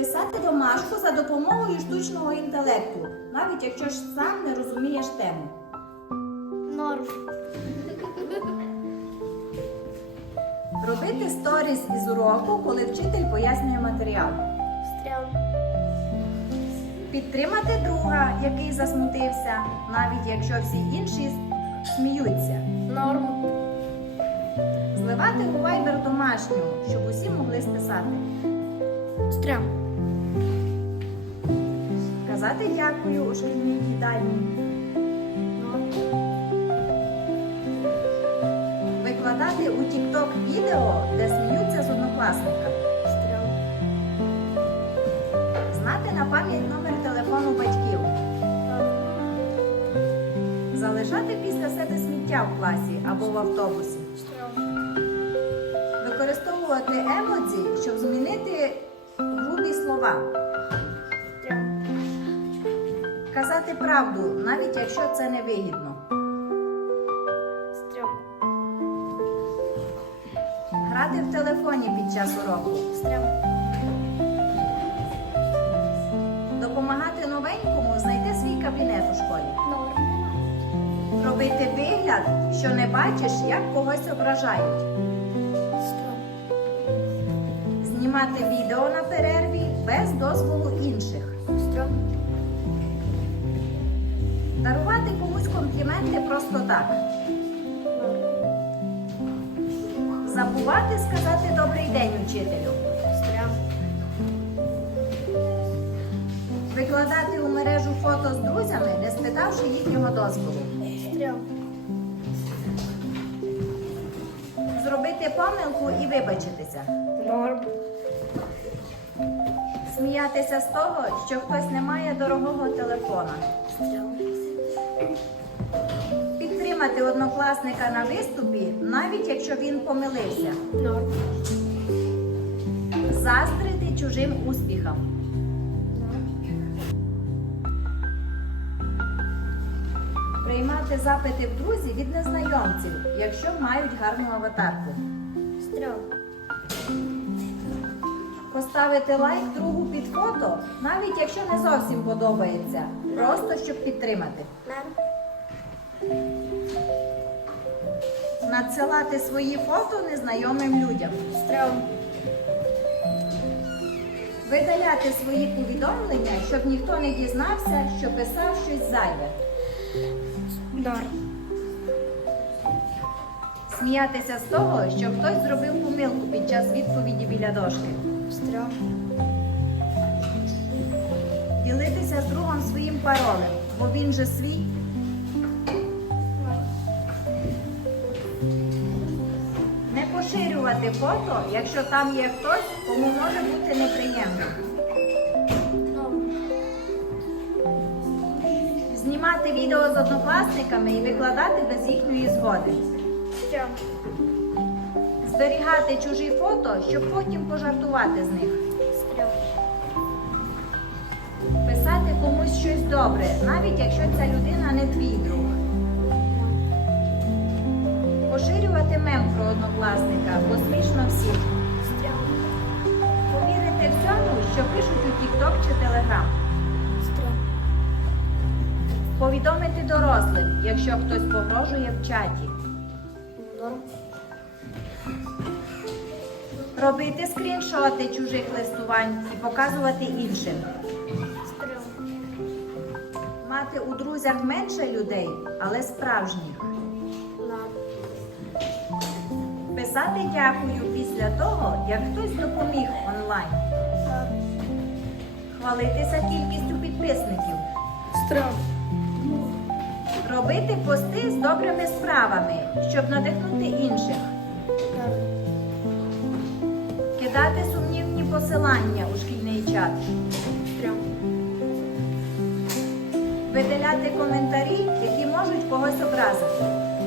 Писати домашку за допомогою штучного інтелекту, навіть якщо ж сам не розумієш тему. Норм. Робити сторіс із уроку, коли вчитель пояснює матеріал. Стрьом. Підтримати друга, який засмутився, навіть якщо всі інші сміються. Норм. Зливати у вайбер домашню, щоб усі могли списати. Стрьом. Казати дякую у шкільній їдальні. Викладати у TikTok відео, де сміються з однокласника. Знати на пам'ять номер телефону батьків. Залишати після себе сміття в класі або в автобусі. Використовувати емодзі, щоб змінити грубі слова. Казати правду, навіть якщо це не вигідно. Стрьом. Грати в телефоні під час уроку. Стрьом. Допомагати новенькому знайти свій кабінет у школі. Норм. Робити вигляд, що не бачиш, як когось ображають. Стрьом. Знімати відео на перерві без дозволу інших. Стрьом. Дарувати комусь компліменти просто так. Забувати сказати добрий день учителю. Викладати у мережу фото з друзями, не спитавши їхнього дозволу. Зробити помилку і вибачитися. Норм. Сміятися з того, що хтось не має дорогого телефона. Підтримати однокласника на виступі, навіть якщо він помилився. Норм. Заздрити чужим успіхам. Приймати запити в друзі від незнайомців, якщо мають гарну аватарку. Стрьом. Поставити лайк другу під фото, навіть якщо не зовсім подобається, просто щоб підтримати. Надсилати свої фото незнайомим людям. Стрьом. Видаляти свої повідомлення, щоб ніхто не дізнався, що писав щось зайве. Норм. Сміятися з того, що хтось зробив помилку під час відповіді біля дошки. Стрьом. Ділитися з другом своїм паролем, бо він же свій. Поширювати фото, якщо там є хтось, кому може бути неприємно. Знімати відео з однокласниками і викладати без їхньої згоди. Зберігати чужі фото, щоб потім пожартувати з них. Писати комусь щось добре, навіть якщо ця людина не твій друг. Поширювати про однокласника, бо смішно всім. Повірити всьому, що пишуть у TikTok чи. Стрьом. Повідомити дорослим, якщо хтось погрожує в чаті. Робити скріншоти чужих листувань і показувати іншим. Мати у друзях менше людей, але справжніх. Писати дякую після того, як хтось допоміг онлайн. Хвалитися кількістю підписників. Стрьом. Робити пости з добрими справами, щоб надихнути інших. Кидати сумнівні посилання у шкільний чат. Стрьом. Видаляти коментарі, які можуть когось образити.